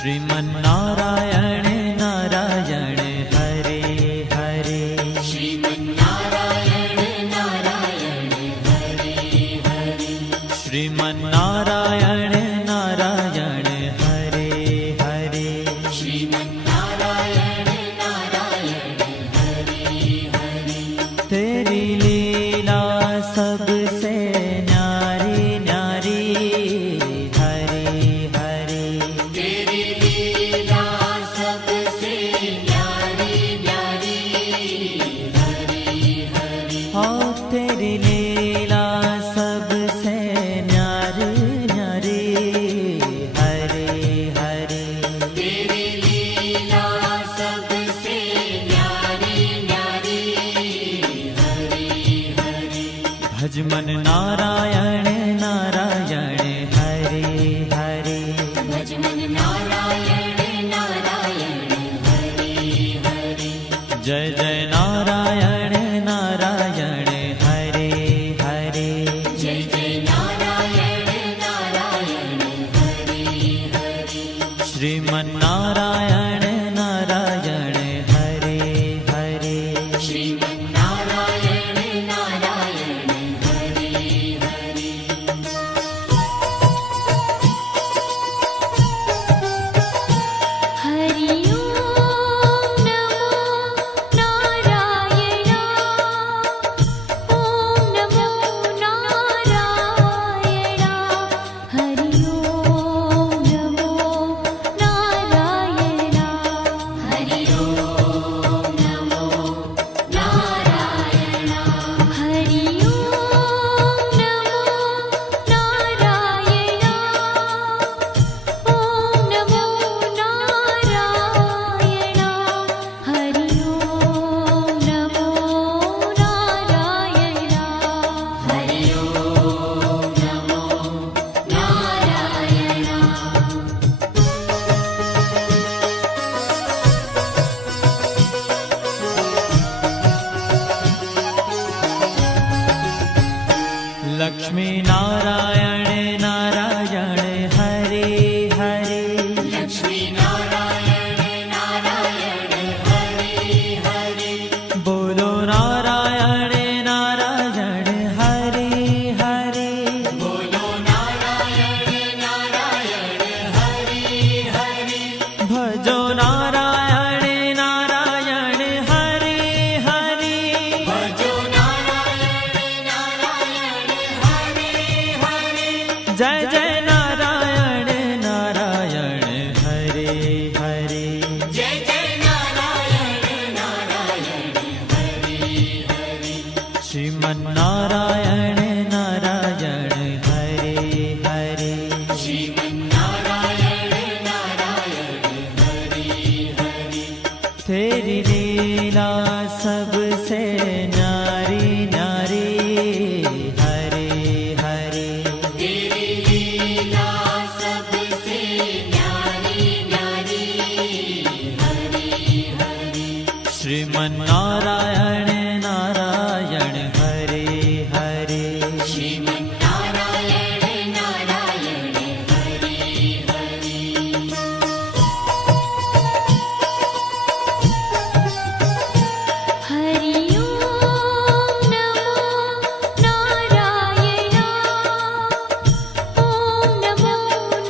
श्रीमन्नारायण नारायण हरे हरे। श्रीमन्नारायण नारायण हरे हरे। श्रीमन्नारायण नारायण हरे हरे। श्रीमन्नारायण नारायण हरे हरे। तेरी लीला सबसे न्यारी न्यारी हरे हरे। तेरी लीला सबसे न्यारी न्यारी हरे हरे। हाँ तेरी लीला सबसे न्यारी न्यारी हरे हरे। तेरी लीला सबसे न्यारी न्यारी हरे हरे। भज मन नारायण नारायण हरे हरे। भज मन नारायण नारायण हरे हरे। जय जय नारायण नारायण हरे हरे। जय जय नारायण नारायण हरे हरे। श्रीमन्नारायण नारायण हरे हरे। श्रीमन्नारायण नारायण हरे हरे। हरि ओम नमो नारायण। ओम नमो नारायण। हरि ओम नमो नारायण। हरि ओम नमो नारायण। हरि ओम नमो नारायण। ओम नमो नारायण। हरि ओम नमो नारायण। हरि ओम नमो नारायण। लक्ष्मी नारायण नारायण हरे हरे। लक्ष्मी नारायण नारायण हरे हरे। बोलो नारायण नारायण हरे हरे। बोलो नारायण नारायण हरे हरे। भजो नारायण नारायण हरे हरे। भजो नारायण नारायण हरे हरे। जय जय नारायण नारायण हरे हरे। जय जय नारायण नारायण हरे हरे। श्रीमन्नारायण नारायण हरे हरे। श्रीमन्नारायण नारायण हरे हरे। तेरी लीला सबसे न्यारी न्यारी हरे हरे। तेरी लीला सबसे न्यारी न्यारी हरे हरे। श्रीमन्नारायण नारायण हरे हरे। श्रीमन्नारायण नारायण हरे हरे। हरि ओम नमो नारायण। ओम नमो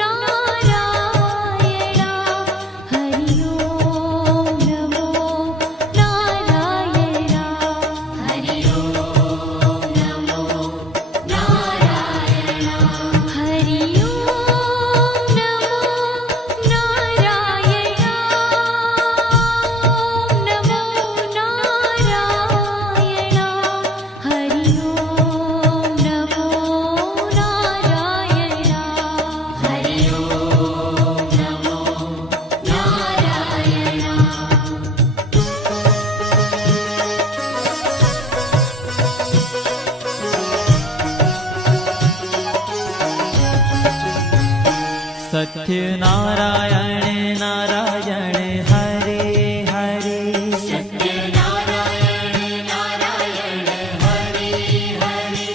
नारायण। हरि ओम नमो नारायण। हरि ओम नमो नारायण। हरि ओम नमो नारायण। ओम नमो नारायण। हरि ओम नमो नारायण। हरि ओम नमो नारायण। सत्य नारायण नारायण हरे हरे। सत्य नारायण नारायण हरे हरे।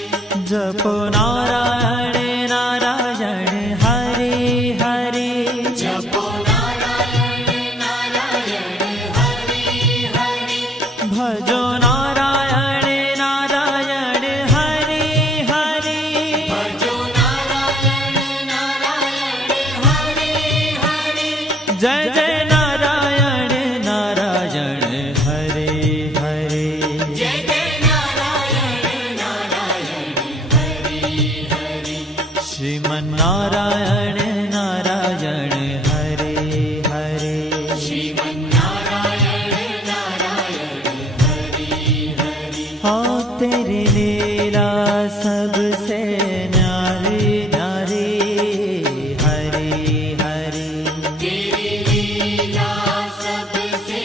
जपो नारायण नारायण हरे हरे। जपो नारायण जय जय नारायण नारायण हरे हरे जय जय नारायण नारायण हरि हरि श्रीमन्नारायण नारायण हरे हरे श्रीमन्नारायण नारायण हरि हरि हाँ तेरी लीला सबसे न्यारी न्यारी हरे हरे तेरी लीला सबसे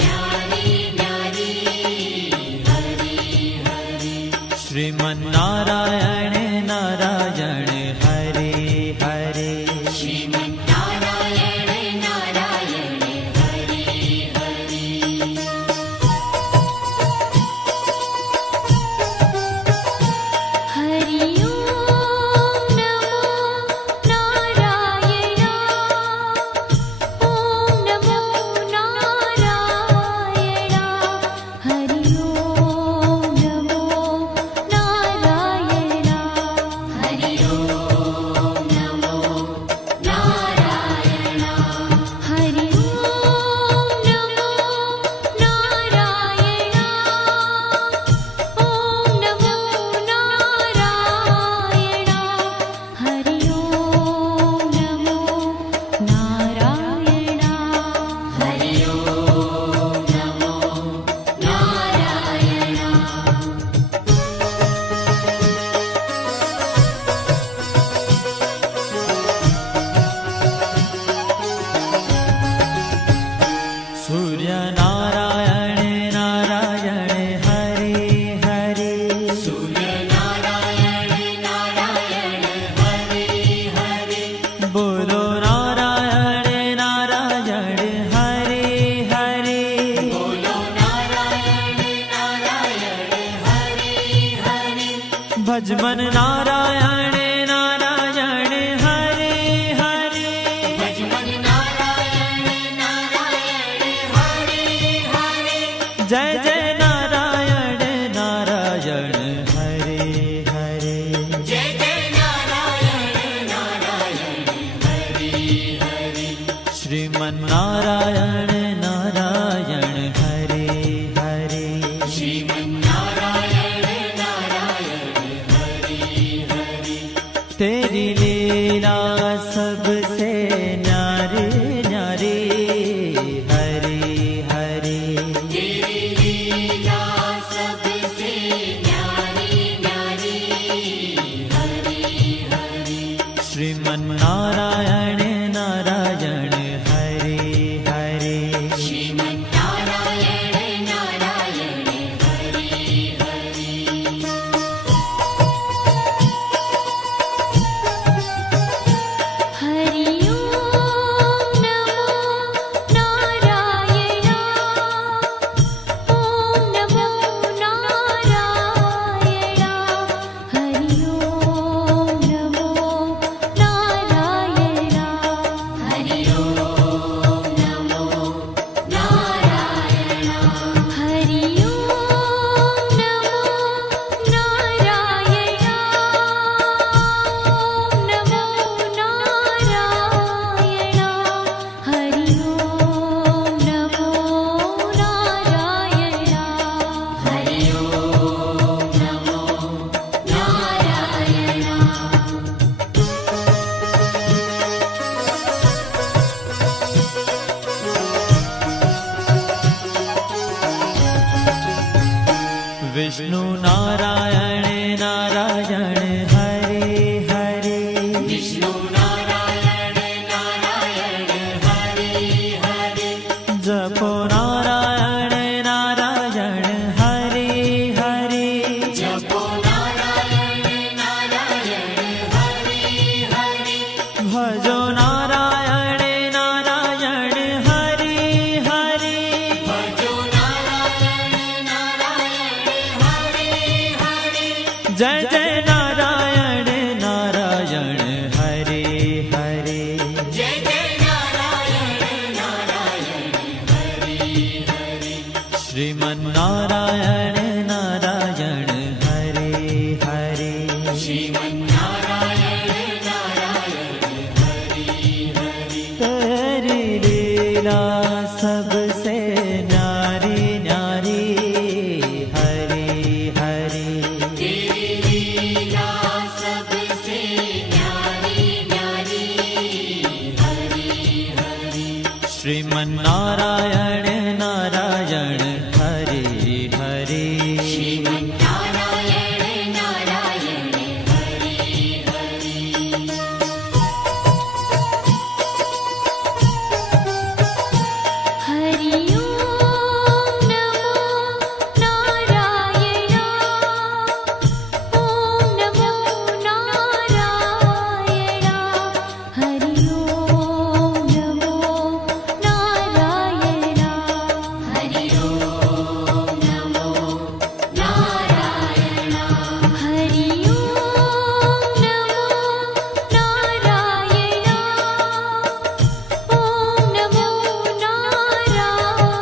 न्यारी न्यारी हरि हरि श्रीमन्नारायण नारायण हरे हरे श्रीमन्नारायण नारायण हरि हरि हरि ओम नमो नारायण ओम नमो नारायण हरि ओम नमो नारायण हरि ओम नमो नारायण हरि ओम नमो नारायण ओम नमो नारायण हरि ओम नमो नारायण हरि ओम नमो नारायण सूर्य नारायण नारायण हरे हरे सूर्य नारायण नारायण हरि हरि बोलो नारायण नारायण हरे हरे बोलो नारायण नारायण हरि हरि भजमन नारायण नारायण हरे हरे भजमन नारायण नारायण हरि हरि जय जय नारायण नारायण हरे हरे जय जय नारायण नारायण हरि हरि श्रीमन्नारायण नारायण हरे हरे श्रीमन्नारायण नारायण हरि हरि तेरी लीला सबसे न्यारी न्यारी हरे हरे तेरी लीला सबसे न्यारी न्यारी हरि हरि श्रीमन्नारायण नारायण हरे हरे लीला सबसे न्यारी न्यारी हरि हरि तेरी लीला सबसे न्यारी न्यारी हरि हरि श्रीमन्नारायण नारायण हरि हरि श्रीमन्नारायण नारायण हरि हरि हरि ओम नमो नारायण ओम नमो नारायण हरि ओम नमो नारायण हरि ओम नमो नारायण हरि ओम नमो नारायण ओम नमो नारायण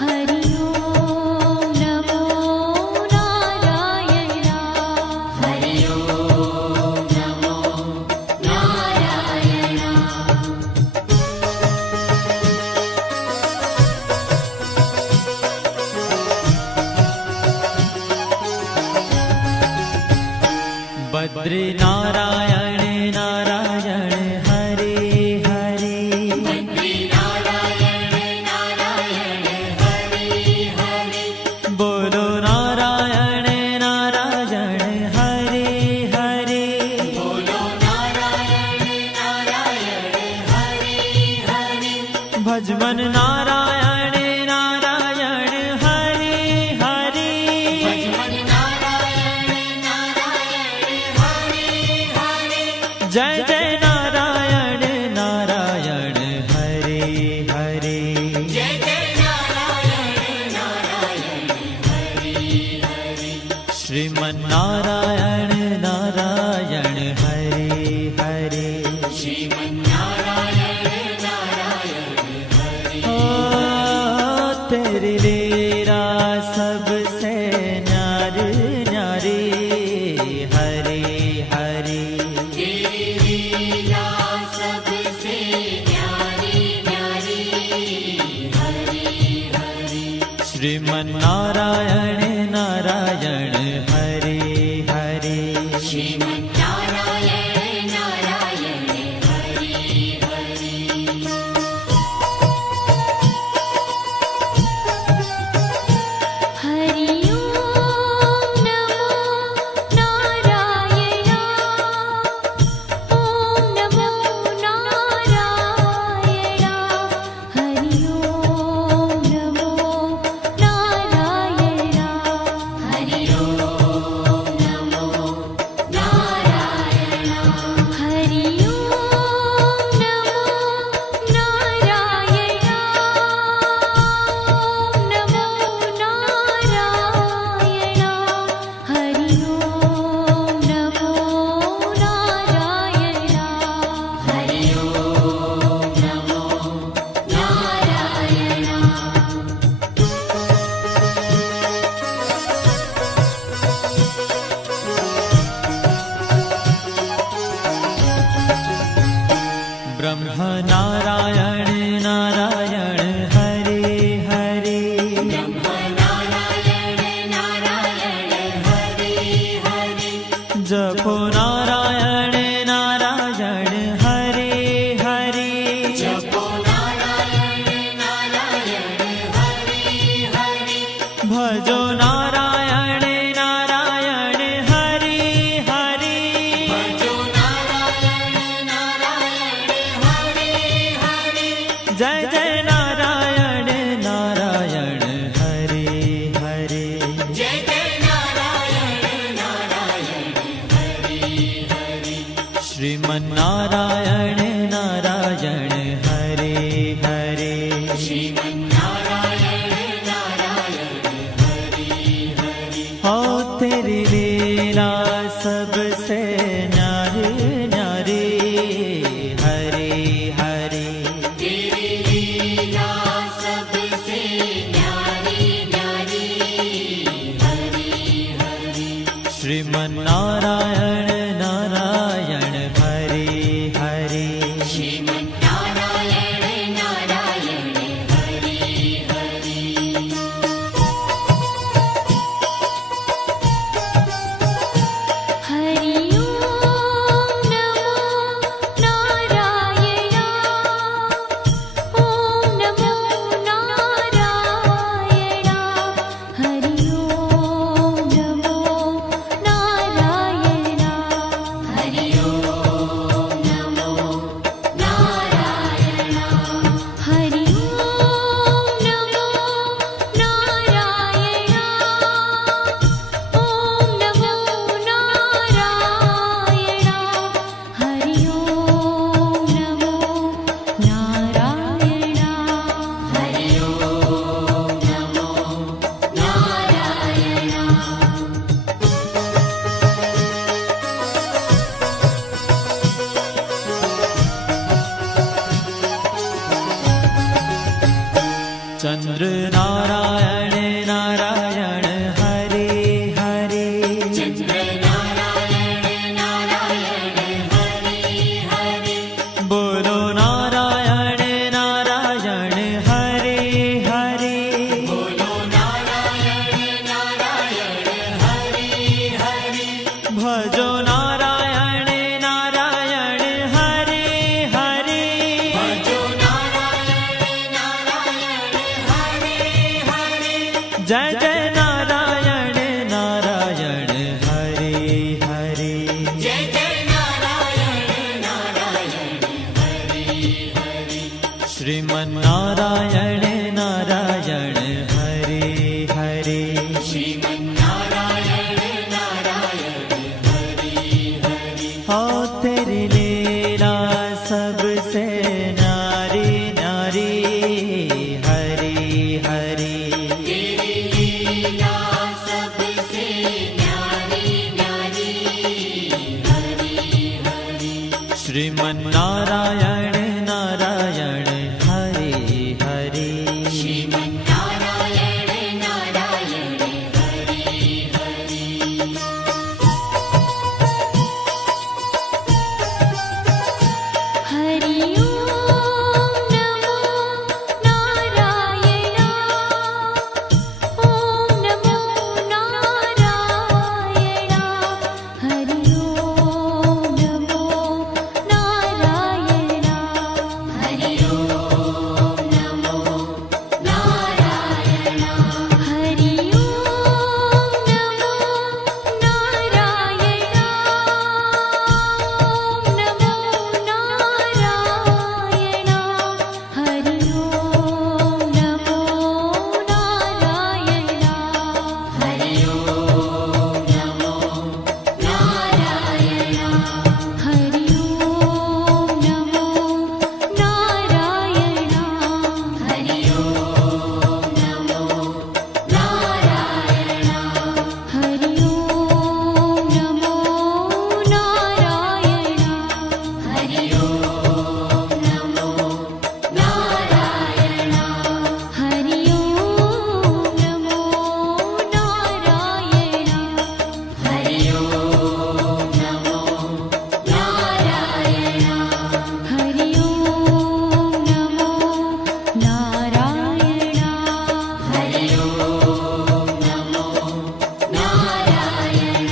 हरि ओम नमो नारायण हरि ओम नमो नारायण बद्री नारायण नारायण हरि हरि बद्री नारायण नारायण हरि हरि बोलो नारायण नारायण हरि हरि बोलो नारायण नारायण हरि हरि भजमन नारायण नारायण हरि हरि भजमन नारायण नारायण हरि हरि जय जय नारायण नारायण हरि हरि जय जय नारायण नारायण हरि हरि श्रीमन्नारायण नारायण हरि हरि श्रीमन्नारायण नारायण हरि ओ तेरी लीला सबसे न्यारी न्यारी हरि हरि तेरी लीला सबसे न्यारी न्यारी हरि हरि श्रीमन्नारायण नारायण हरि हरि श्रीमन्नारायण नारायण हरि हरि हरि ओम नमो नारायण ओम नमो नारायण हरि ओम नमो नारायण हरि ओम नमो नारायण हरि ओम नमो नारायण ओम नमो नारायण हरि ओम नमो नारायण हरि ओम नमो नारायण ब्रह्म नारायण नारायण हरि हरि ब्रह्म नारायण नारायण हरि हरि जपो नारायण नारायण हरि हरि जपो नारायण नारायण हरि हरि भजो नारायण नारायण हरि हरि भजो नारायण नारायण हरि हरि जय जय नारायण नारायण हरि हरि जय जय नारायण नारायण हरि हरि श्रीमन्नारायण नारायण हरि हरि श्रीमन्नारायण नारायण हरि हरि हो तेरी लीला सबसे न्यारी न्यारी हरि हरि तेरी लीला सबसे न्यारी न्यारी हरि हरि श्रीमन्नारायण नारायण हरि हरि श्रीमन्नारायण नारायण चंद्र नारायण नारायण हरे हरे चंद्र नारायण नारायण हरे हरे बोलो नारायण नारायण हरे हरे बोलो नारायण नारायण हरे हरे भजो नारायण नारायण हरे हरे भजो नारायण नारायण हरे हरे जय जय नारायण नारायण हरे हरे जय जय नारायण नारायण हरे हरे श्रीमन्नारायण नारायण हरे हरे श्रीमन्नारायण नारायण हरे हरे हो तेरी लीला सबसे न्यारी न्यारी हरे हरे तेरी लीला सबसे न्यारी न्यारी हरे हरे श्रीमन्नारायण नारायण हरे हरे श्रीमन्नारायण नारायण हरे हरे हरि ओम नमो नारायण ओम नमो नारायण हरि ओम नमो नारायण हरि ओम नमो नारायण हरि ओम नमो नारायण ओम नमो नारायण हरि ओम नमो नारायण हरि ओम नमो नारायण हरि ओम नमो नारायण हरि ओम नमो नारायण हरि ओम नमो नारायण हरि ओम नमो नारायण हरि ओम नमो नारायण हरि ओम नमो नारायण हरि ओम नमो नारायण हरि ओम नमो नारायण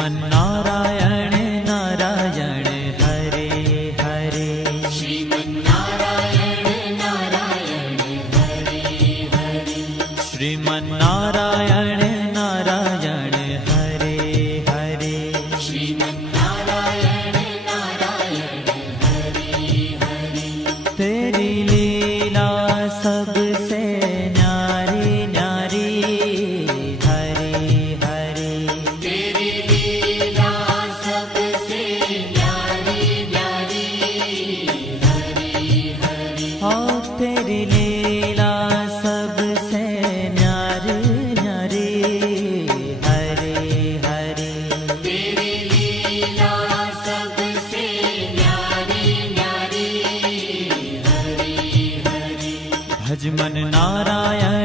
श्रीमन्नारायण नारायण हरे हरे श्रीमन्नारायण नारायण हरे हरे श्रीमन्नारायण नारायण हरे हरे श्रीमन्नारायण नारायण हरे हरे तेरी लीला सबसे न्यारी न्यारी हरे हरे तेरी लीला सबसे न्यारी न्यारी हरे हरे हो तेरी लीला सबसे न्यारी न्यारी हरे हरे तेरी लीला सबसे न्यारी न्यारी हरे हरे भज मन नारायण